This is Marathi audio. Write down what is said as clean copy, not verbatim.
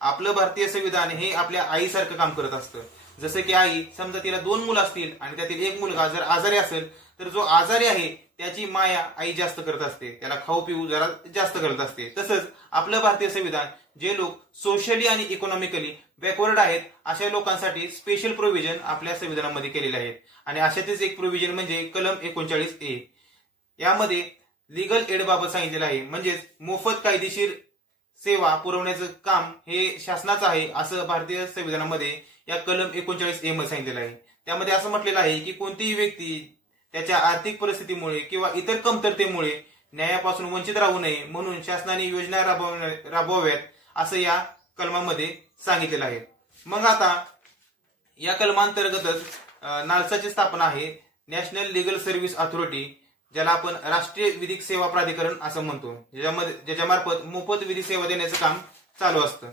आपलं भारतीय संविधान हे आपल्या आईसारखं काम करत असतं. जसं की आई, समजा तिला 2 मुलं असतील आणि त्यातील एक मुलगा जर आजारी असेल तर जो आजारी आहे त्याची माया आई जास्त करत असते, त्याला खाऊ पिऊ जरा जास्त करत असते. तसंच आपलं भारतीय संविधान जे लोक सोशली आणि इकॉनॉमिकली बॅकवर्ड आहेत अशा लोकांसाठी स्पेशल प्रोव्हिजन आपल्या संविधानामध्ये केलेले आहेत. आणि अशातच एक प्रोव्हिजन म्हणजे कलम 39A. यामध्ये लिगल एड बाबत सांगितलेलं आहे, म्हणजेच मोफत कायदेशीर सेवा पुरवण्याचं काम हे शासनाचं आहे असं भारतीय संविधानामध्ये या कलम 39A मध्ये सांगितलेलं आहे. त्यामध्ये असं म्हटलेलं आहे की कोणतीही व्यक्ती त्याच्या आर्थिक परिस्थितीमुळे किंवा इतर कमतरतेमुळे न्यायापासून वंचित राहू नये म्हणून शासनाने योजना राबवाव्यात असं या कलमामध्ये सांगितलेलं आहे. मग आता या कलमांतर्गतच नालसाची स्थापना आहे, नॅशनल लीगल सर्व्हिस अथॉरिटी, ज्याला आपण राष्ट्रीय विधिक सेवा प्राधिकरण असं म्हणतो, ज्याच्यामार्फत मोफत विधी सेवा देण्याचं काम चालू असतं.